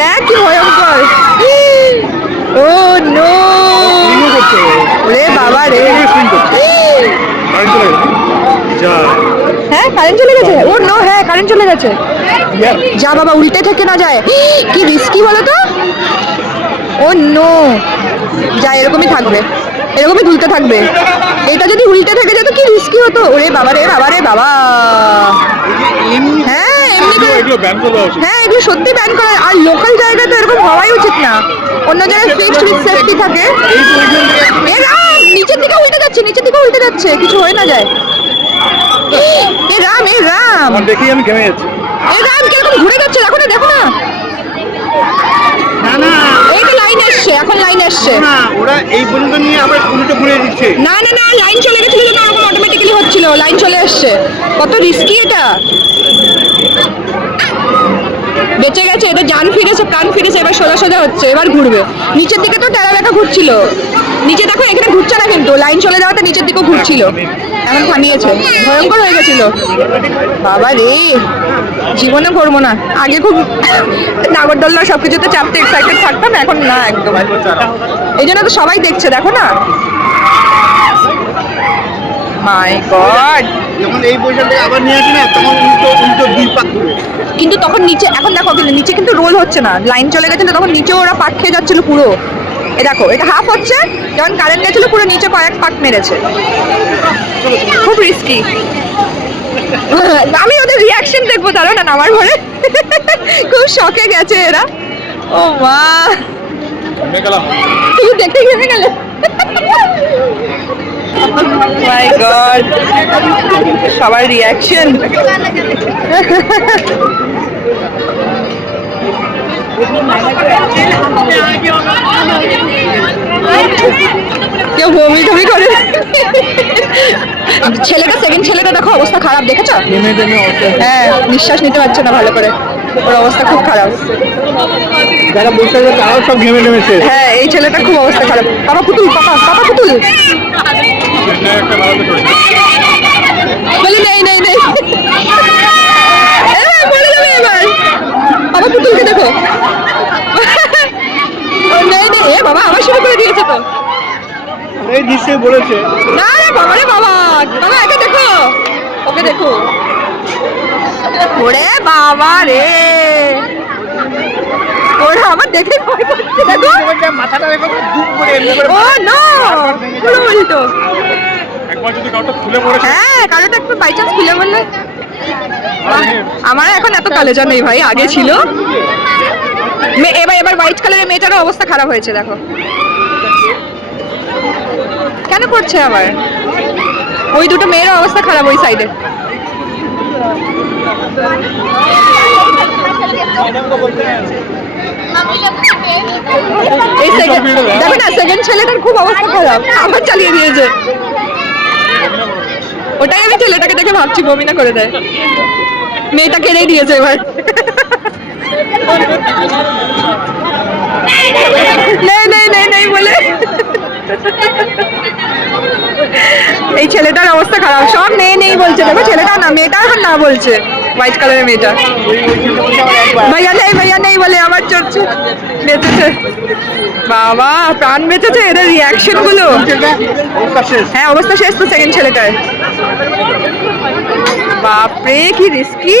দেখ কি ভয়ঙ্কর। ও নো, রে বাবা রে। হ্যাঁ কারেন্ট চলে গেছে। ও নো, হ্যাঁ কারেন্ট চলে গেছে। যা বাবা, উল্টে থেকে না যায়। কি রিস্কি বলো তো। ও নো, যা এরকমই থাকবে, এরকমই ঝুলতে থাকবে। এটা যদি উল্টে থেকে যেত কি রিস্কি হতো। ওরে বাবা রে বাবা রে বাবা। হ্যাঁ এমনি হ্যাঁ এগুলো সত্যি ব্যান করা। আর লোকাল জায়গায় তো এরকম হওয়াই উচিত না। অন্য জায়গায় ফিক্সড উইথ সেফটি থাকে। নিচের দিকে উল্টে যাচ্ছে, নিচের দিকে উল্টে যাচ্ছে, কিছু হয়ে না যায়। এ রাম, এ রাম, দেখি আমি ঘেমে যাচ্ছি। এ রাম কিরকম ঘুরে যাচ্ছে, দেখো না দেখো না। না না, এই তো লাইন আসছে, এখন লাইন আসছে। না ওরা এই পর্যন্ত নিয়ে আবার উল্টো ঘুরে দিচ্ছে। না না না, লাইন চলে গেছিল না, ওরকম অটোমেটিক্যালি হচ্ছিল। লাইন চলে আসছে। কত রিস্কি এটা। বেঁচে গেছে, এটা জান ফিরেছে, প্রাণ ফিরেছে। এবার সোজা সোজা হচ্ছে, এবার ঘুরবে। নিচের দিকে তো টেরা বেঁকা ঘুরছিল। নিচে দেখো, এখানে ঘুরছে না কিন্তু, লাইন চলে যাওয়াতে নিচের দিকেও ঘুরছিল। এখন থামিয়েছে। ভয়ঙ্কর হয়ে গেছিল বাবা রে। জীবনে করবো না। আগে খুব নাগরদোল্লা সবকিছুতে চাপতে এক্সাইটেড থাকতাম, এখন না একদম। এই জন্য তো সবাই দেখছে, দেখো না। মাই গড। যখন এই পয়সাটা আবার নিয়ে আসি না, তখন উল্টো উল্টো দুই পাক ঘুরে। কিন্তু তখন নিচে, এখন দেখো কিন্তু নিচে কিন্তু রোল হচ্ছে না। লাইন চলে গেছিল তখন নিচে ওরা পাক খেয়ে যাচ্ছিল পুরো। এ দেখো, এটা হাফ হচ্ছে। যখন কারেন্ট গেছিল পুরো নিচে কয়েক পাক মেরেছে। খুব রিস্কি। আমি ওদের রিয়াকশন দেখবো, তারও না নামার পরে। খুব শকে গেছে এরা। ও মা, তুমি দেখতে ঘেমে গেলে। মাই গড, সবার রিয়াকশন। কেউ বমি টমি করে। ছেলেটা, সেকেন্ড ছেলেটা দেখো অবস্থা খারাপ, দেখেছো? হ্যাঁ, নিঃশ্বাস নিতে পারছে না ভালো করে, ওর অবস্থা খুব খারাপ। যারা বসে আছে তারাও সব ঘেমে ঘেমেছে। হ্যাঁ এই ছেলেটা খুব অবস্থা খারাপ। বাবা পুতুল, পাপা পাপা পুতুল। বলি নেই নেই নেই, বলে দেবে এবার। বাবা পুতুলকে দেখো। নেই নেই, এ বাবা আবার শুরু করে দিয়েছে তো। এই নিশ্চয়ই বলেছে। না রে বাবা রে বাবা, বাবা একে দেখো, ওকে দেখো। ওরে বাবা রে, ওরা আমার দেখে ভয় করছে। দেখো মাথাটা দেখো দুম করে। ও নো, পুরো উল্টো। একবার যদি কাউটা খুলে পড়ে। হ্যাঁ কালোটা একটু বাই চান্স খুলে বললে। আমার এখন এত কালেজা নেই ভাই, আগে ছিল। এবার এবার হোয়াইট কালারের মেয়েটারও অবস্থা খারাপ হয়েছে দেখো। কেন করছে আবার? ওই দুটো মেয়েরও অবস্থা খারাপ ওই সাইডে। এই সেকেন্ড দেখো না, সেকেন্ড ছেলেটার খুব অবস্থা খারাপ, আবার চালিয়ে দিয়েছে। ওটাই আমি ছেলেটাকে দেখে ভাবছি বমি না করে দেয়। মেয়েটা কেড়েই দিয়েছে এবার। নেই নেই নেই নেই বলে। এই ছেলেটার অবস্থা খারাপ, সব নেই নেই বলছে। দেখো ছেলেটা না, মেয়েটা এখন না বলছে। হোয়াইট কালারের মেয়েটা ভাইয়া নেই বলে আবার চড়ছে। বেঁচেছে বাবা, প্রাণ বেঁচেছে। এদের রিয়াকশন গুলো, হ্যাঁ অবস্থা শেষ তো সেকেন্ড ছেলেটার। বাপরে কি রিস্কি।